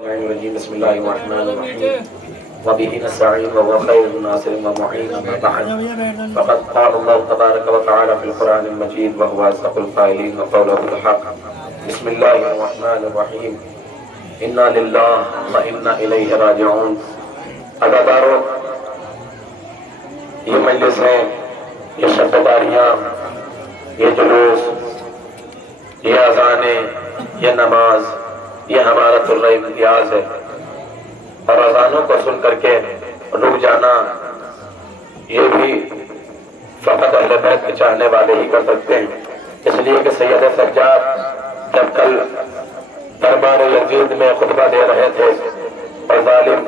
बिस्मिल्लाहिर्रहमानिर्रहीम वबिही नस्तईन व खैरुन नासिरिन व मुईन अम्मा बअद फ़क़द क़ाल अल्लाहु तबारक व तआला फ़िल क़ुरआनिल मजीद व हुवा अस्दक़ुल क़ाइलीन व क़ौलुहुल हक़ बिस्मिल्लाहिर्रहमानिर्रहीम इन्ना लिल्लाहि व इन्ना इलैहि राजिऊन। अदादारों, ये मजलिस है, ये शब्दारियाँ, ये जुलूस, ये अज़ाने, ये नमाज, ये हमारा तुर्रा इम्तियाज है। और अज़ानों को सुन करके रुक जाना ये भी फ़क़त अहले बैत के चाहने वाले ही कर सकते हैं। इसलिए कि सैयद सज्जाद जब कल दरबार यजीद में खुतबा दे रहे थे और जालिम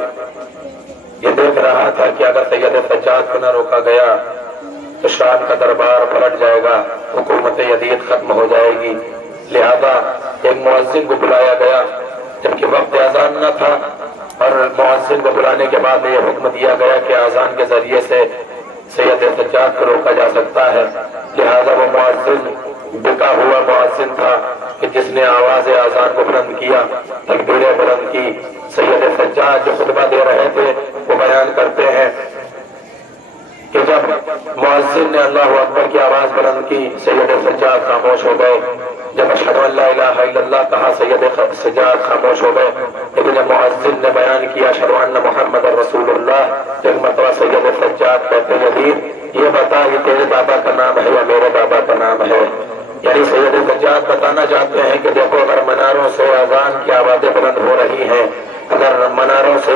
ये देख रहा था कि अगर सैयद सज्जाद को न रोका गया तो शाम का दरबार पलट जाएगा, हुकूमत यजीद खत्म हो जाएगी। लिहाजा एक मुअज्जिन को बुलाया गया जबकि वक्त अजान न था, और मुअज्जिन को बुलाने के बाद यह हुक्म दिया गया कि अजान के जरिए से सैयद सज्जाद को रोका जा सकता है। लिहाजा वो मुअज्जिन बिका हुआ मुअज्जिन था कि जिसने आवाज अजान को बुलंद किया, तकबीरें बुलंद की। सैयद सज्जाद जो खुतबा दे रहे थे वो बयान करते हैं कि जब मुअज्जिन ने अल्लाहु अकबर की आवाज बुलंद की, सैयद सज्जाद खामोश हो गए। जब अशहदु अल्ला इलाहा इल्लल्लाह कहा, सैयद सज्जाद खामोश हो गए। लेकिन जब मुअज्जिन ने बयान किया अशहदु अन्ना मुहम्मदर रसूलुल्लाह, तो एक मरतबा सैयद सज्जाद कहते हैं, यजीद ये बता कि तेरे बाबा का नाम है या मेरे बाबा का नाम है। यानी सैयद सज्जाद बताना चाहते हैं कि देखो, अगर मनारों से अजान की आवाजें बुलंद हो रही हैं, अगर मनारों से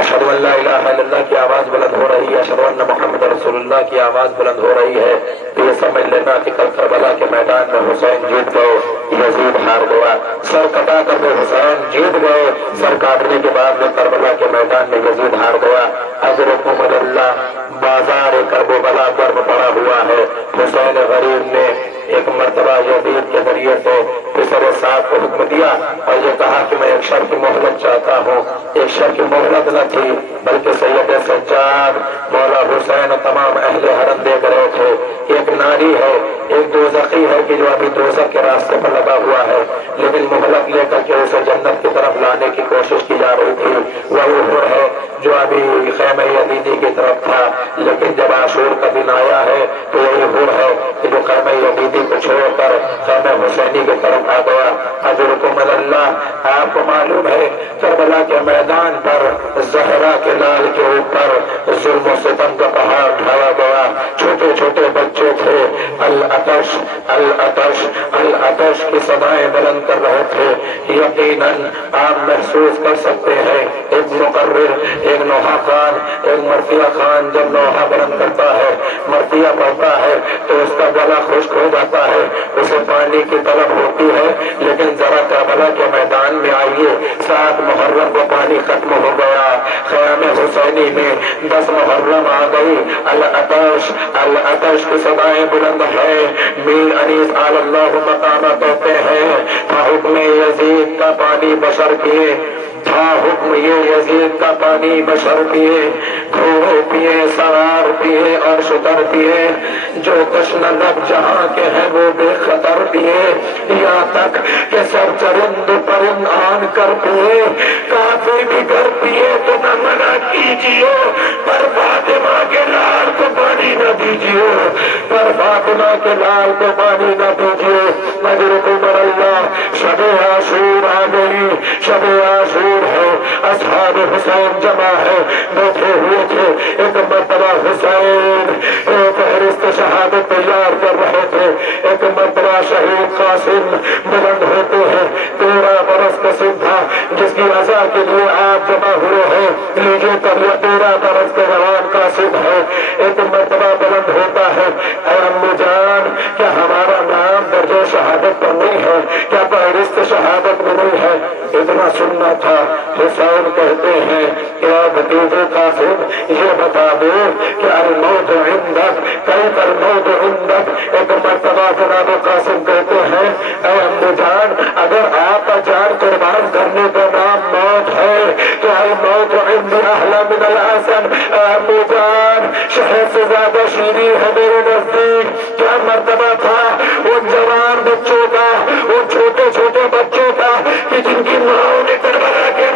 अशहदु अल्ला इलाहा इल्लल्लाह की आवाज बुलंद हो रही है, अशहदु अन्ना मुहम्मद रसूलुल्लाह की आवाज बुलंद हो रही है, तो ये समझ लेना कि कल करबला के मैदान में हुसैन जीत गए, यजीद हार गया। सर कटा कर वो हुसैन जीत गए, सर काटने के बाद में करबला के मैदान में यजीद हार गया। अजरकुम अल्लाह बाजार करबला गर्व पड़ा हुआ है। हुसैन गरीब ने एक मर्तबा यजीद के जरिए से फिसर साहब को हुक्म दिया और ये कहा कि मैं एक शर की मोहलत चाहता हूँ। एक शर की मोहलत न थी, बल्कि सैयद सज्जाद मौला हुसैन और तमाम अहले हरम देख रहे थे। एक नारी है, एक दोज़खी है कि जो अभी दोज़ख के रास्ते पर लगा हुआ है, लेकिन मोहलत लेकर के उसे जन्नत की तरफ लाने की कोशिश की जा रही थी। वही हुर है जो अभी खैमे यजीदी की तरफ था, लेकिन जब आशूर का दिन आया है तो यही हुर है कि जो खैमे यजीदी को छोड़कर खैमे हुसैनी की तरफ आ गया। अजरुकुम अल्लाह, आपको मालूम है करबला के मैदान पर ज़हरा के लाल के ऊपर जुल्म और सितम का पहाड़ ढाया गया। छोटे छोटे बच्चे थे, अल अतश अल अतश अल अतश की सदाएं बुलंद कर रहे थे। यकीनन आप महसूस कर सकते हैं, एक मुकर्रिर, एक नोहा खान, एक मर्तिया खान जब नोहा बुलंद करता है, मर्तिया पढ़ता है तो उसका गला खुश्क हो जाता है, उसे पानी की तलब होती है। लेकिन जरा करबला के मैदान में आइए, 7 मुहर्रम को पानी खत्म हो गया। ख़याम हुसैनी में 10 मुहर्रम आ गई। अल अतश की सदाएं बुलंद है। मीर अनीस अल्लाहु मकामा कहते हैं, था हुक्म यजीद का पानी बशर किए, था हुक्म ये यजीद का पानी बशर पिए, घोड़े पिए, सवार पिए और शुतर पिए, जो तशनलब जहाँ के हैं वो बेखतर पिए, यहाँ तक के सब चरिंद परिंद आन कर पिए। काफी भी घर पिए तो न मना कीजिए, पर फातिमा के लाल को पानी न दीजिए, पर फातिमा के लाल को पानी न दीजिए। अजरुकुम अल्लाह, शबे आशूर आ गई, शबे आशूर है, असहाब हुसैन जमा है, बैठे हुए थे। एक मरतबा हुसैन फहरिस्त शहादत तैयार कर रहे थे। एक मरतबा शहीद कासिम बुलंद होते हैं। 13 बरस का सिद्धा जिसकी रजा के लिए आप जमा हुए हैं, लीजिए करिए 13 बरस के जवान कासिम है। एक मरतबा बुलंद होता है, अम्मी जान क्या हमारा नाम दर्जे शहादत पर नहीं है, क्या फहरिस्त शहादत में नहीं है? इतना सुनना था। हुसैन कहते हैं कि भतीजे कासिम ये बता दो कि अल मौत इंदक, कैफ अल मौत इंदक। एक मर्तबा जनाब कासिम कहते हैं, ऐ अम्मी जान अगर आपका जान कुर्बान करने का नाम मौत है तो अल मौत इंदी अहला मिन अल हसन। अम्मी जान शहर से ज्यादा शीरी है मेरे नजदीक। क्या मर्तबा था उन जवान बच्चों का, उन छोटे छोटे बच्चों का कि जिनकी माओ ने करबला के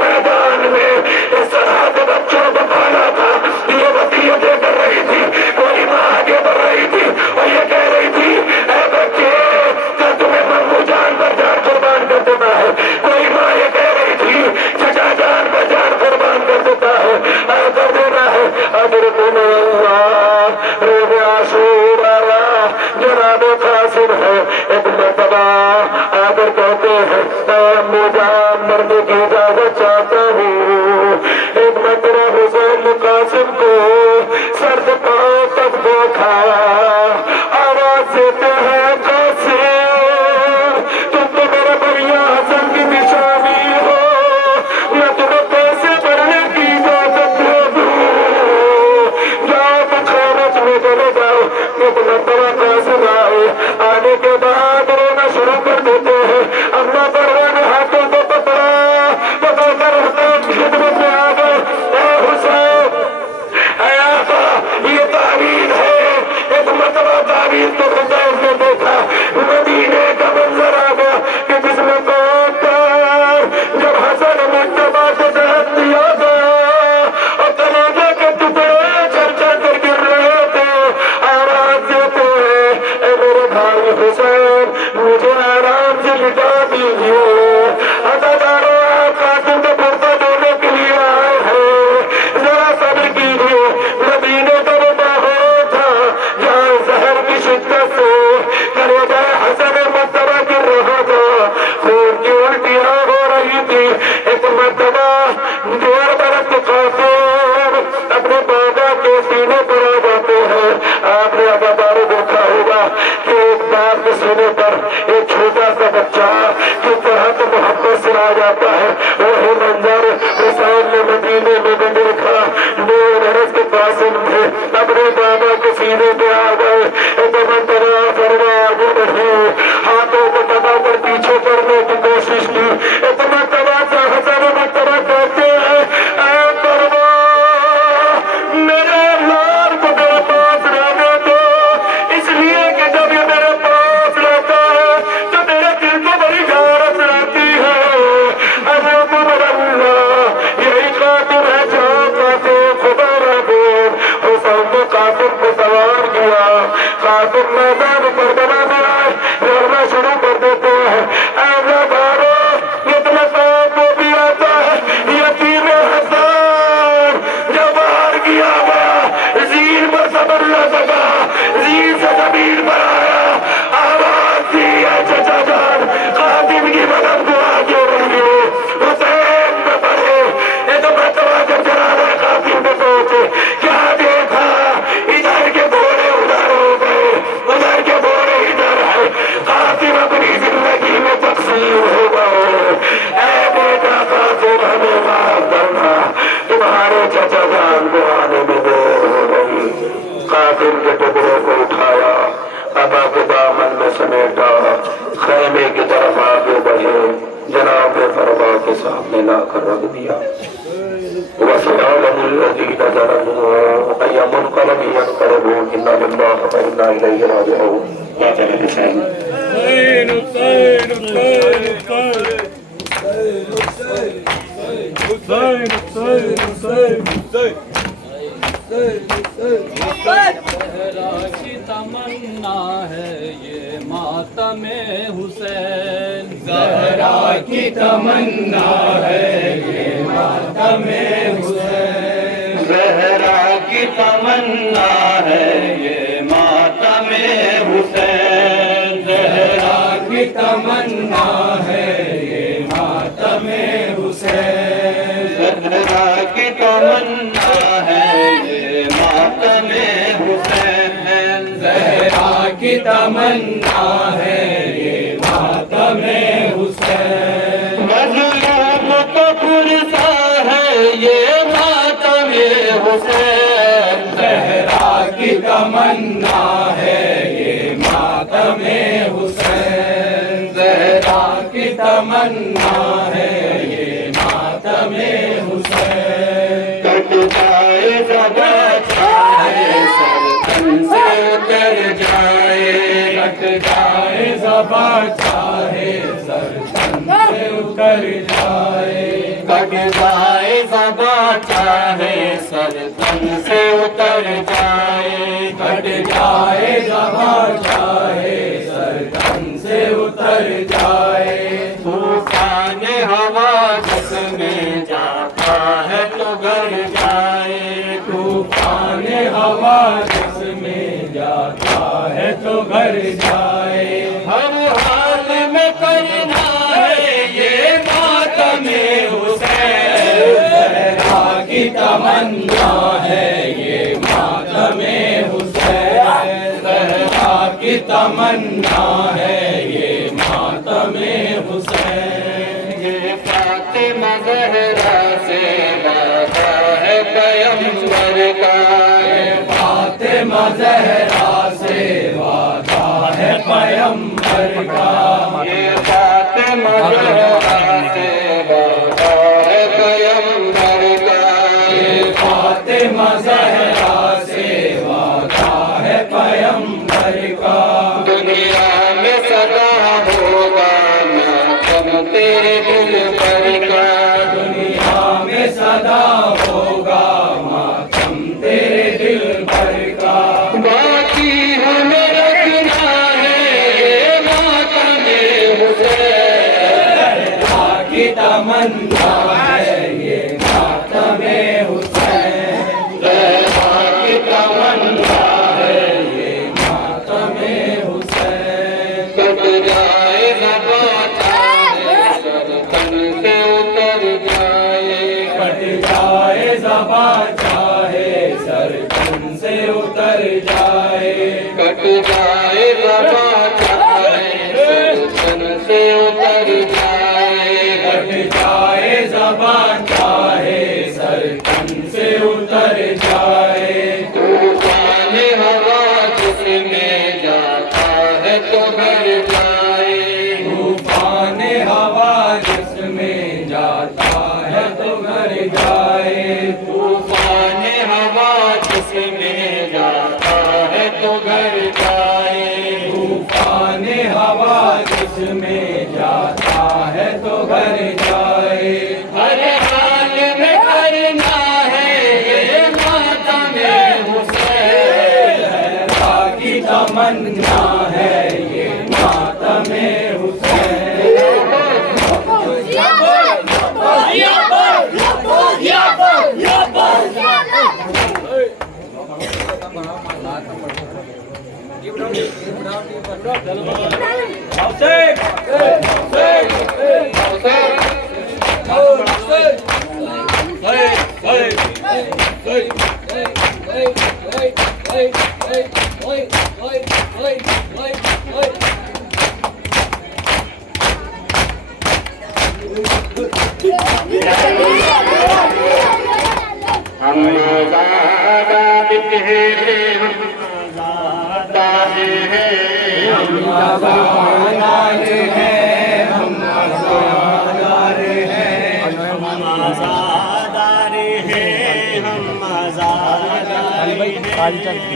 जान मरने की इजाजत चाहता हूँ। एक मरतबा हुसैन कासिम को सर से पांव तक देखा, आवाज देते हैं कासिम तुम तो मेरे भैया हसन की निशानी हो, मैं तुम्हें पैसे भरने की इजाजत दे दूं, जाओ मुखामत में चले जाओ। एक मरतबा कासिम आए, आने के बाद रोना शुरू कर देते हैं। अम्मा परवा ने हाथों को पकड़ा, पकड़कर हुसैन की खिदमत में आ गए। हुसैन ये तावीज़ है। एक मरतबा तावीज़ को हुसैन ने देखा, मदीने का मंजर आ गया कि जिसमें जब हसन मुज्तबा को दहन दिया गया और कलेजे के टुकड़े चल कर गिर रहे थे, आवाज देते हैं मेरे भाई हुसैन मुझे आराम से लिटा दीजिए। अदादारो कासिम को पुरसा देने के लिए आए हैं, जरा सब्र कीजिए। मदीने का वो माहौल था जहाँ जहर की शिद्दत से कलेजा हसन मुज्तबा गिर रहा था, खून की उल्टियां हो रही थी। एक मरतबा 1.5 बरस के कासिम अपने बाबा के सीने पर आ जाते हैं। आपने अदादारो देखा होगा कि एक बाप के सीने पर एक छोटा सा बच्चा किस तरह से मोहब्बत से आ जाता है। वही मंजर हुसैन ने मदीने में भी देखा। 9 बरस के कासिम थे, अपने बाबा के सीने पे आ गए। एक मरतबा फरमा आगे बढ़े, हाथों को दबाकर पीछे करने की कोशिश की। एक मरतबा से हसन मरतबा कहते हैं फरमा मेरे लाल को मेरे पास रहने दो, इसलिए कि जब ये मेरे पास रहता है तो मेरे दिल को बड़ी गारत रहती है। यही कातिल है जहाँ कातिल खुदा रहबूर। हुसैन ने कातिल को सवार किया, कातिल मैदान पर बना में आए, लड़ना शुरू कर देते हैं। इतना काम वो भी आता है, यतीम हसन जब बाहर किया गया जीन पर सबर न सका, जीन से जमीन पर आया, आवाज दी है चचा जान कातिल की मदद को आगे बढ़िए। हुसैन में पड़े एक मरतबा जब जनाजा कातिल में पहुंचे, क्या देखा इधर के घोड़े उधर हो गए, उधर के घोड़े इधर है। कातिल अपनी जिंदगी में तकसीम हो गए। ऐ बेटा कातिल हमें माफ करना, तुम्हारे चचा जान को आने में देर हो गई। कातिल के टुकड़ों को उठाया, अबा के दामन में समेटा, खैमे की तरफ आगे बढ़े, जनाब फरमा के सामने लाकर रख दिया। की तमन्ना है ये मातमे हुसैन, ज़हरा की तमन्ना है ये मातमे हुसैन, ज़हरा की तमन्ना है ये मातमे हुसैन, ज़हरा की तमन्ना है ये मातमे हुसैन, ज़हरा की तमन्ना है ये मातमे हुसैन, ज़हरा की तमन्ना है ये मातमे हुसैन, मज़लूम को पुरसा है ये मातमे हुसैन, ज़हरा की तमन्ना है ये मातमे हुसैन, ज़हरा की तमन्ना है ये मातमे हुसैन, कट जाए ज़बा चाहे सर तन से उतर जाए, कट जाए ज़बा चाहे सर तन से उतर जाए, कट जाए ज़बा चाहे सर तन से उतर जाए, कट जाए ज़बा चाहे सर तन से उतर जाए, तूफान हवा जिसमें जाता है तो गर जाए, तूफान हवा जिसमें जाता है तो घर जाए, हर हाल में करना है ये तमन्ना है ये मातमे हुसैन, ज़हरा की तमन्ना है ये मातमे हुसैन। ये फातिमा ज़हरा से वादा है पैगंबर का, ये फातिमा ज़हरा से वादा है पैगंबर का, ये फातिमा ज़हरा से वादा है पैगंबर का, ये फातिमा ज़हरा से वादा है पैगंबर का। दुनिया में सदा होगा मातम तेरे दिल पर का, दुनिया में सदा होगा मातम तेरे दिल पर का। बाकी हमें रखना है ये मातम हुसैन, बाकी तमन्ना है ये मातम हुसैन, बाकी तमन्ना है ये मातम हुसैन। कट जाए ज़बां चाहे सर तन से उतर जाए, कट जाए ज़बां चाहे सर तन से उतर जाए, कट जाए ज़बां चाहे सर तन से उतर जाए, कट जाए ज़बां चाहे सर तन से उतर जाए। तूफान हवा जिसमें जाता है तो घर जाए, तूफान हवा जिसमें जाता है तो घर जाए, तूफान हवा जिसमें जाता है तो घर जाए, तूफान हवा जिसमें जाता है तो घर जाए। हर हाल में करना है ये मातम हुसैन, बाकी तमन्ना है ये मातम हुसैन।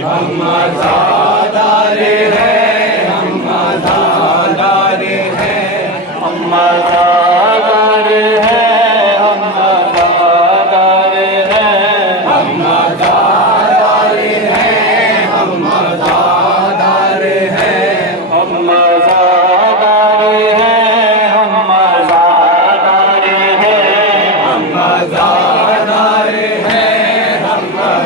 हम आज़ाद हैं, हम आज़ाद हैं, हम आज़ाद हैं, हम आज़ाद हैं, हम आज़ाद हैं, हम आज़ाद हैं, हम आज़ाद हैं, हम आज़ाद हैं, हम आज़ाद हैं।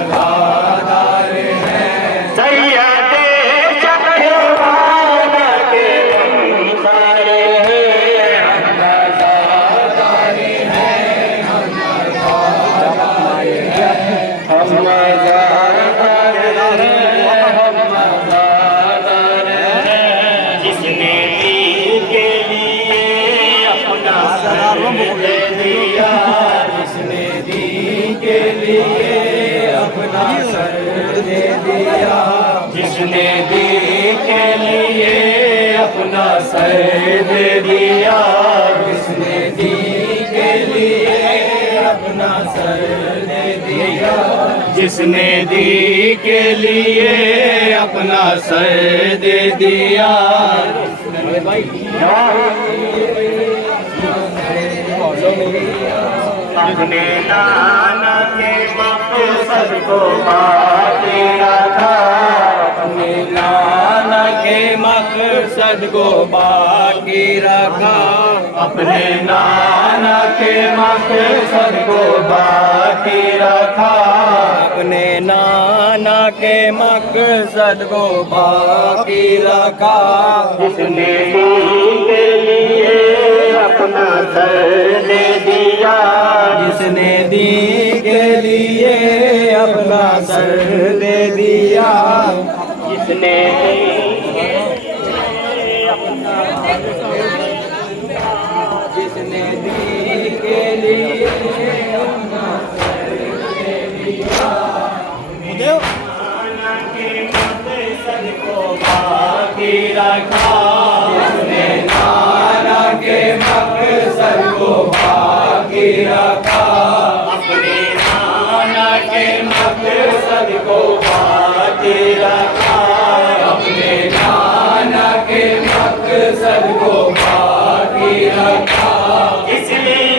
जिसने दी के लिए अपना सर दे दिया, जिसने दी के लिए अपना सर दे दिया, जिसने दी के लिए अपना सर दे दिया। अपने नाना के मकसद को बाकी रखा, अपने नाना के मकसद को बाकी रखा, अपने नाना के मकसद को बाकी रखा, अपने नाना के मकसद को बाकी रखा। जिसने दीन के लिए अपना सर दे दिया, जिसने दीन के लिए सर दे दिया, जिसने जिसने दी के लिए अपना सर दे दिया, मकसद को बाकी रखा, जिसने नाना के मकसद को बाकी रखा, अपने नाना के मकसद को बाकी रखा, अपने नाना के मकसद को बाकी रखा, इसलिए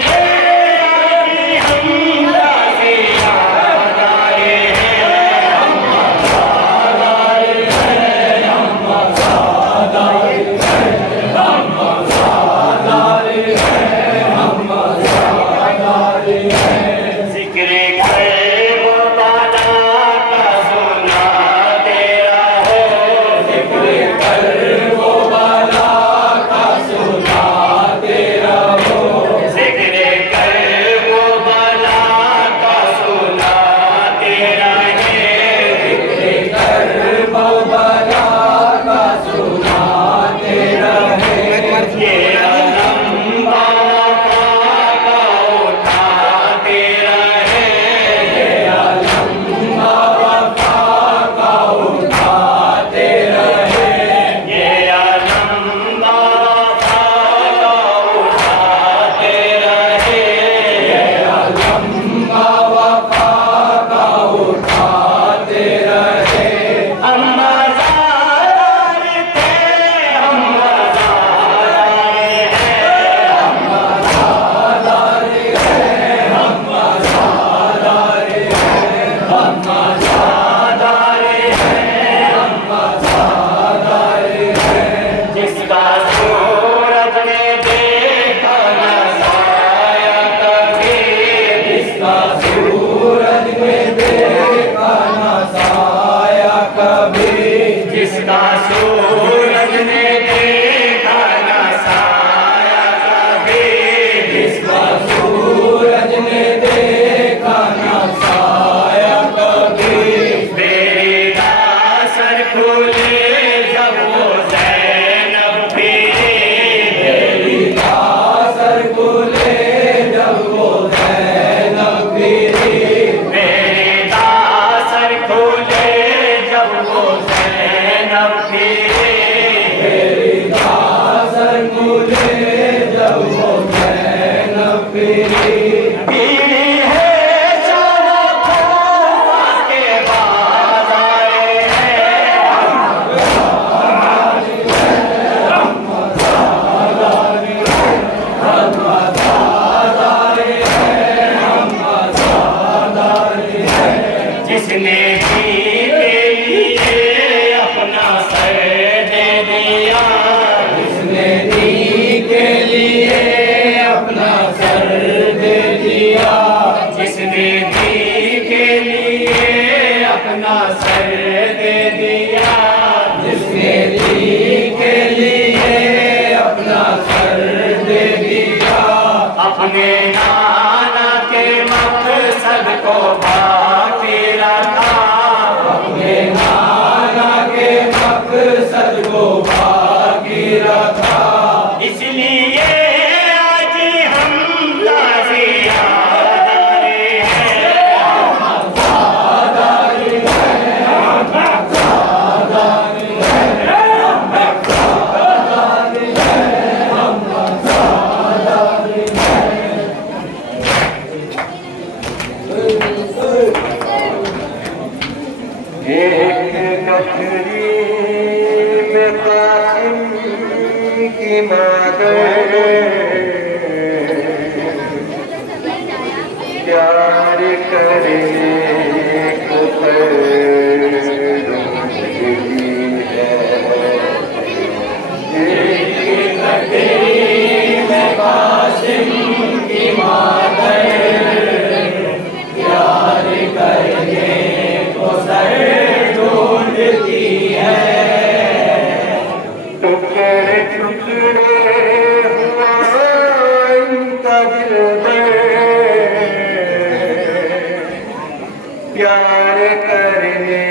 प्यार करने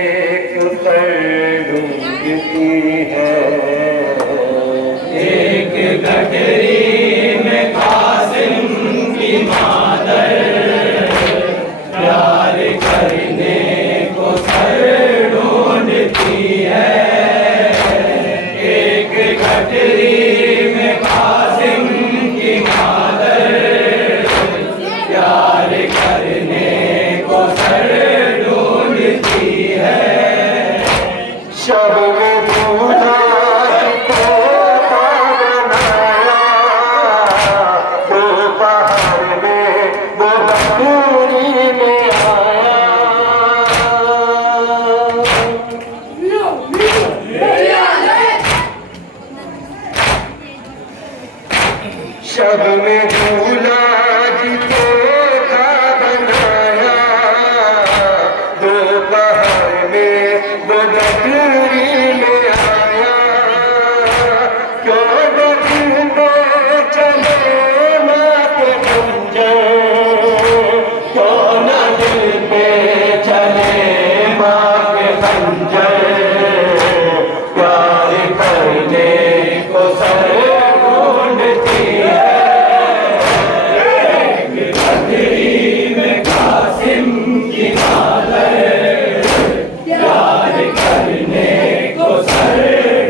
को सर ढूंढती है। एक गठरी में कासिम की मादर प्यार करने को सर ढूंढती है। एक गठरी में कासिम की मादर प्यार करने को सर ढूंढती है। शब में दूल्हा को बनाया, दोपहर में वो बटोरी में आया। शब में दूल्हा जी को बनाया, दोपहर में वो बटोरी में आया। क्यों बटोरे चले माँ के खंजर, क्यों न दिल पे चले माँ के खंजर। प्यार करने को सर ढूंढती है। गठरी में कासिम की मादर प्यार करने को सर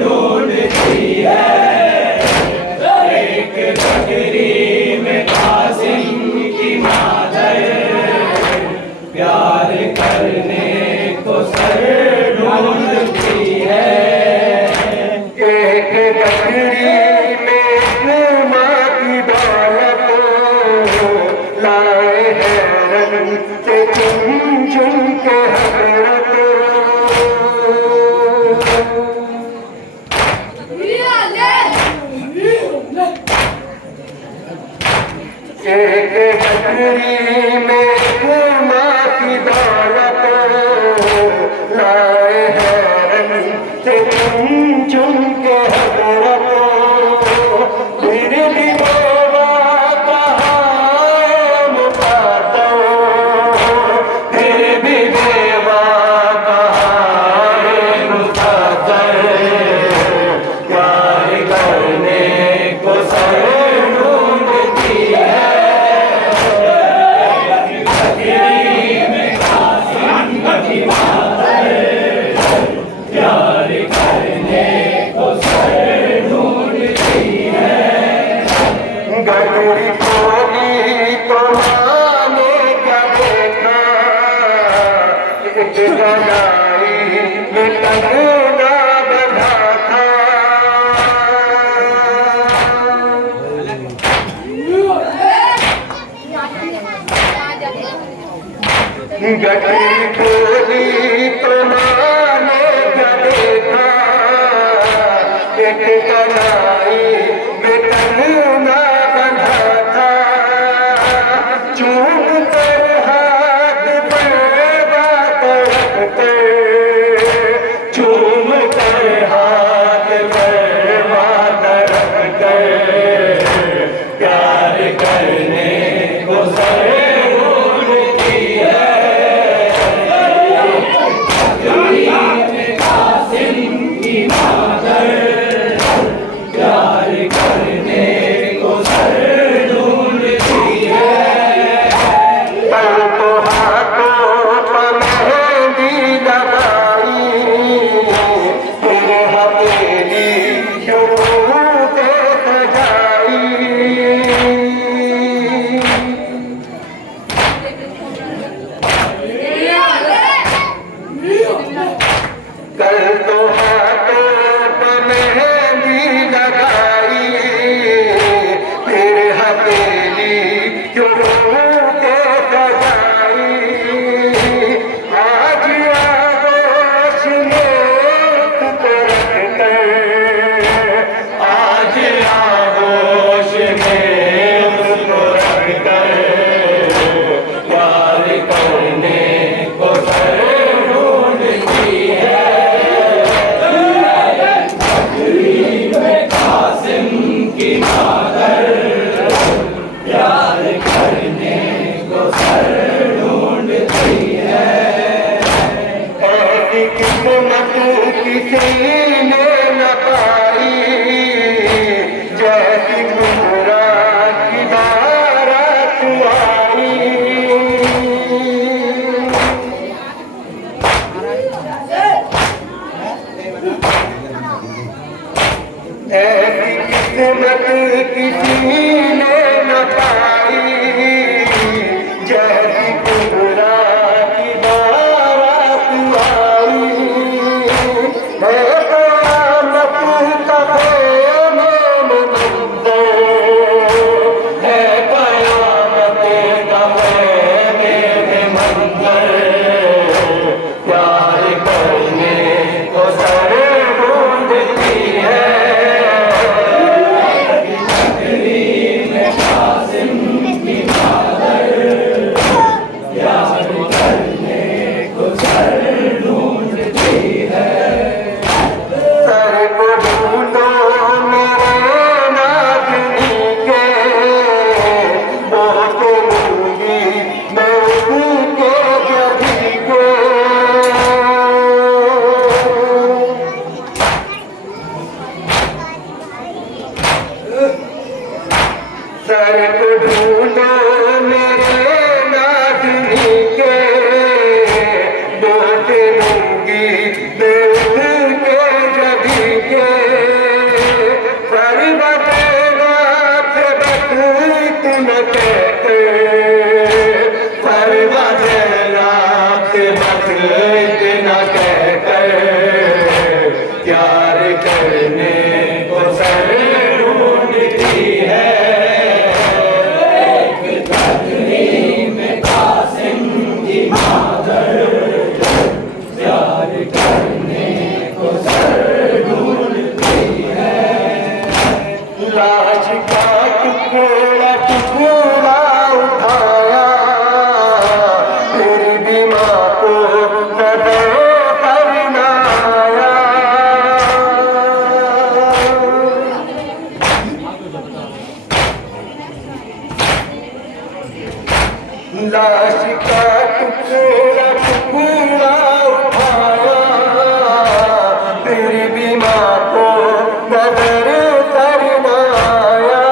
ढूंढती है। एक गठरी में कासिम की मादर प्यार करने को सर ढूंढती है। एक गठरी में माँ की दौलत लाए हैरन से चुन चुन के हजरत। एक गठरी में माँ की दौलत लाए हैरन से चुन चुन के हजरत। फिर भी बाबा कहाँ मुकादर, फिर भी बेवा कहाँ मुकादर। प्यार करने को सर ढूंढती है। गठरी में कासिम की मादर प्यार करने को सर ढूंढती है। गठरी खोली तो माने क्या देखा, एक गलाई में टंगना बंधा था। गठरी खोली तो माने क्या देखा, एक गलाई में टंगना बंधा था। चूम कर हाथ पर बात रखते, चूम कर हाथ पर बात रखते। प्यार करने को सर ढूंढती है। गठरी में कासिम की मादर प्यार करने को सर ढूंढती है। पर तो हाथों पर मेहंदी लगाई, तेरे हथेली शुरू से सजाई। कल तो हाथों पर मेहंदी लगाई, तेरे हथेली शुरू से सजाई। आज आगोश में तुझको रखकर, आज आगोश में तुझको रखकर। प्यार करने को सर ढूंढती है। गठरी में कासिम की मादर प्यार करने को सर ढूंढती है। किसी ने न पाई, जैसी कुबरा की बारात आई। ऐसी किस्मत किसी ने न पाई, जैसी कुबरा की बारात आई। है कयामत का ख़ैमे में मंज़र, है कयामत का ख़ैमे में मंज़र, प्यार करने को सर ढूंढती है। सर को ढूंढो मेरे नाज़नी के, बहुत लूंगी मैं उसके जबी को। सर को ढूंढो मेरे नाज़नी के, बहुत लूंगी मैं उसके जबी के। परवज़नात बस इतना कहते, परवज़नात बस इतना कहकर, प्यार करने को सर ढूंढती है। लाश का टुकड़ा टुकड़ा उठाया, फिर भी माँ को कदर करना आया। लाश का टुकड़ा टुकड़ा उठाया, फिर भी माँ को कदर करना आया।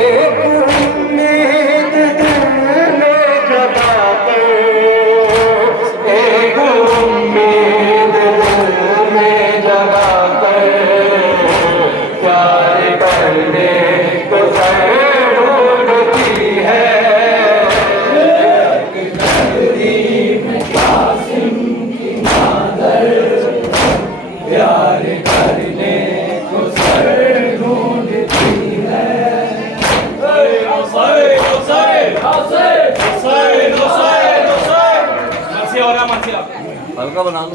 एक उम्मीद दिल में जगा कर, एक उम्मीद दिल में जगा कर, प्यार करने को सर ढूंढती है। प्यार करने को सर ढूंढती है। हल्का बना लो।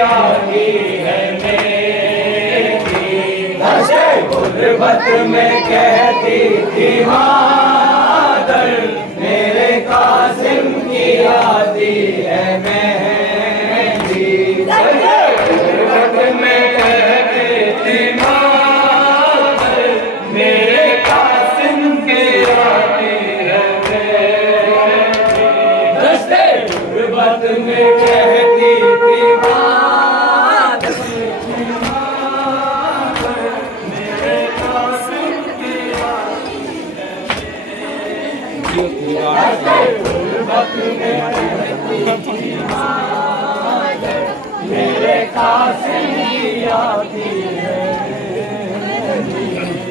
आती है मेरी, गुर्बत में कहती थी मादर, मेरे कासिम की आती है मेरी। गुर्बत में कहती थी मादर, मेरे कासिम की आती है मेरी। गुर्बत में कहती थी मादर, मेरे कासिम की आती है मेरी। गुर्बत में कहती थी मादर, मेरे कासिम की आती है मेरी।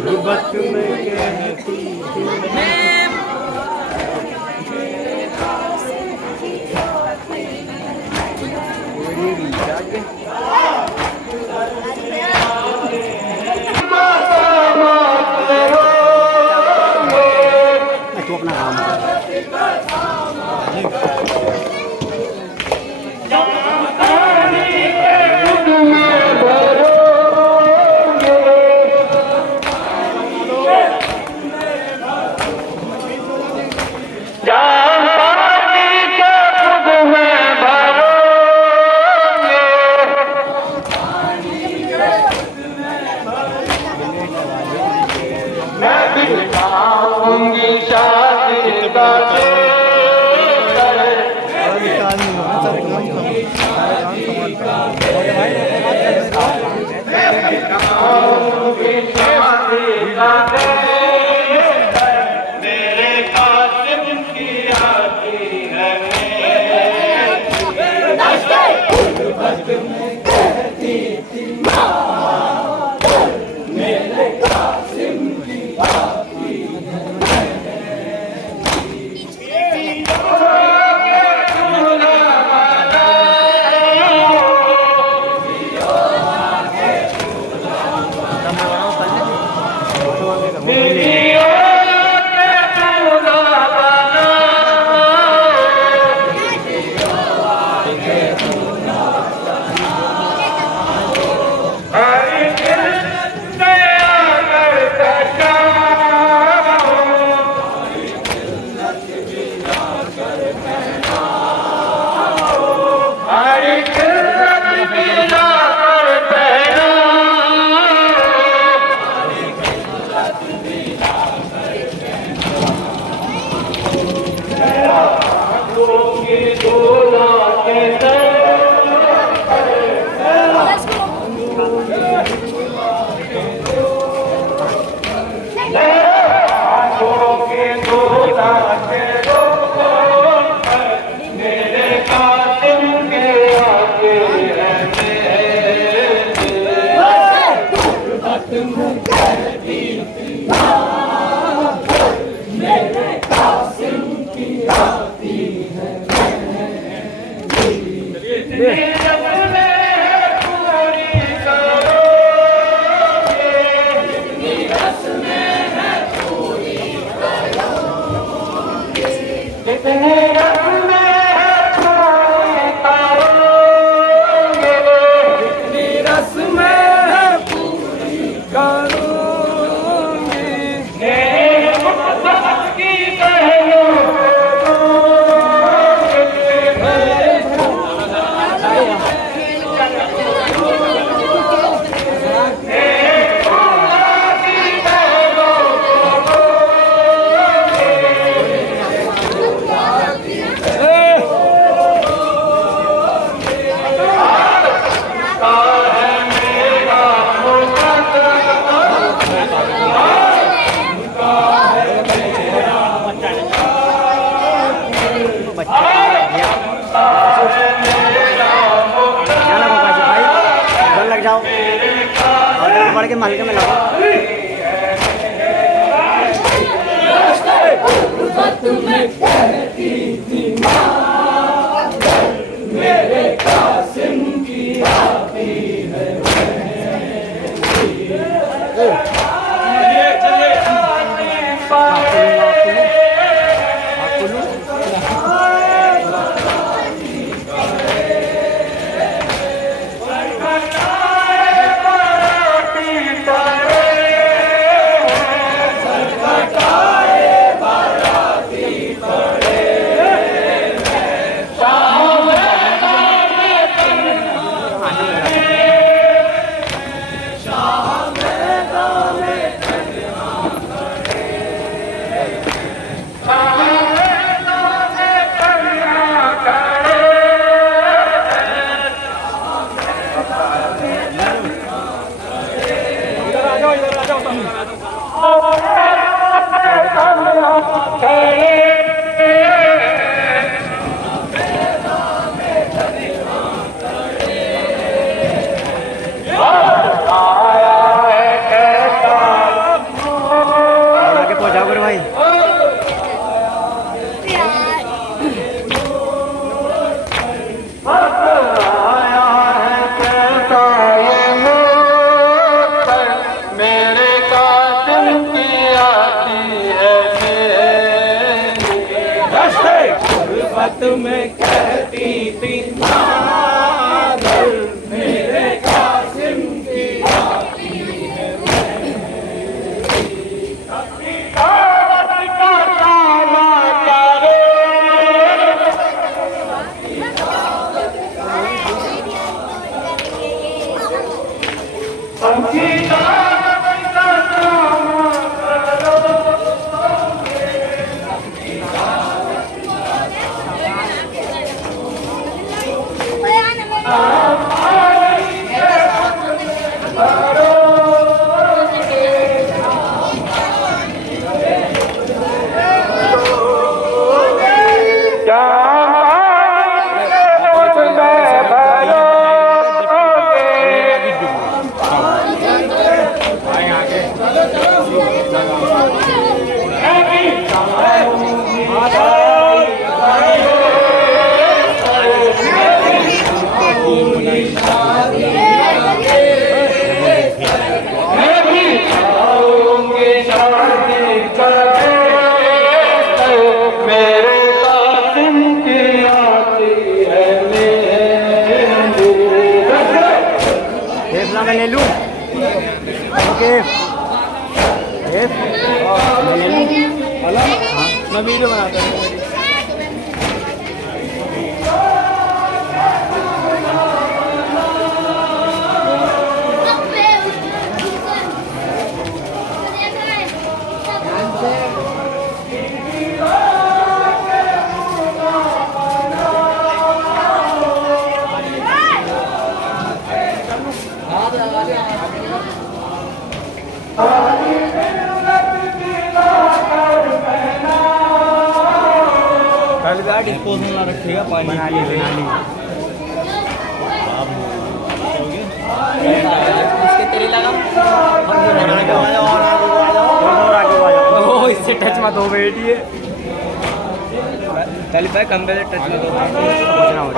गुर्बत में कहती थी तू अपना काम मेरे कासिम की आती है गुर्बत में कहती थी मादर, मेरे कासिम की आती पड़ के महल के में लगा मेरे कासिम की आती है फेफड़ा मैं ले लूँ। ओके मैं ले लूँ। हाँ मैं वीडियो बनाता हूँ। कल का डिस्पोजल ना रखिएगा पानी बना ली उसके तेरे लगा इससे टच मत हो बेटी है कल पे कंबे से टच मत हो पहुंचना हो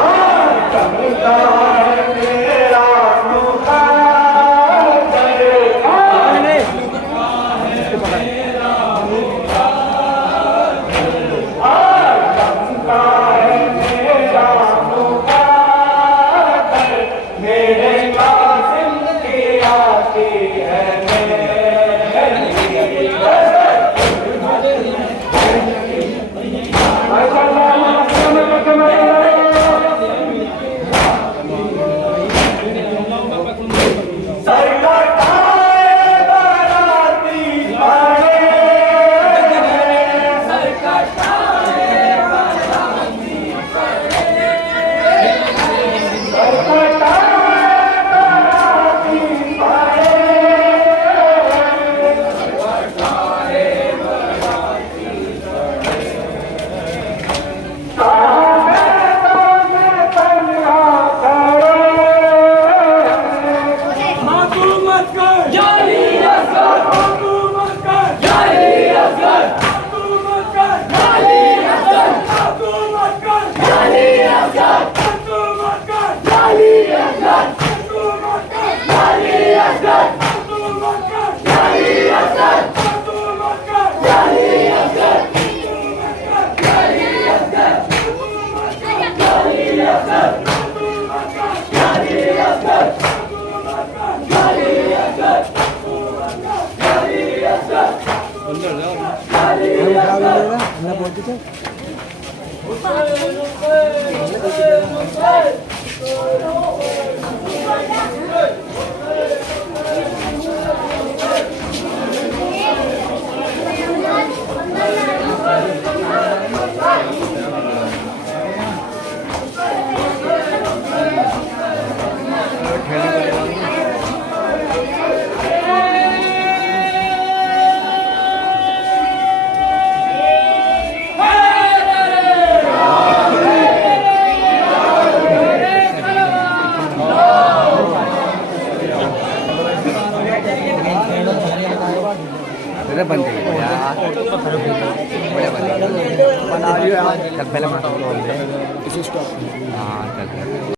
बन गई यार बना लियो यार। चल पहले मार इसे स्टॉप। हाँ चल।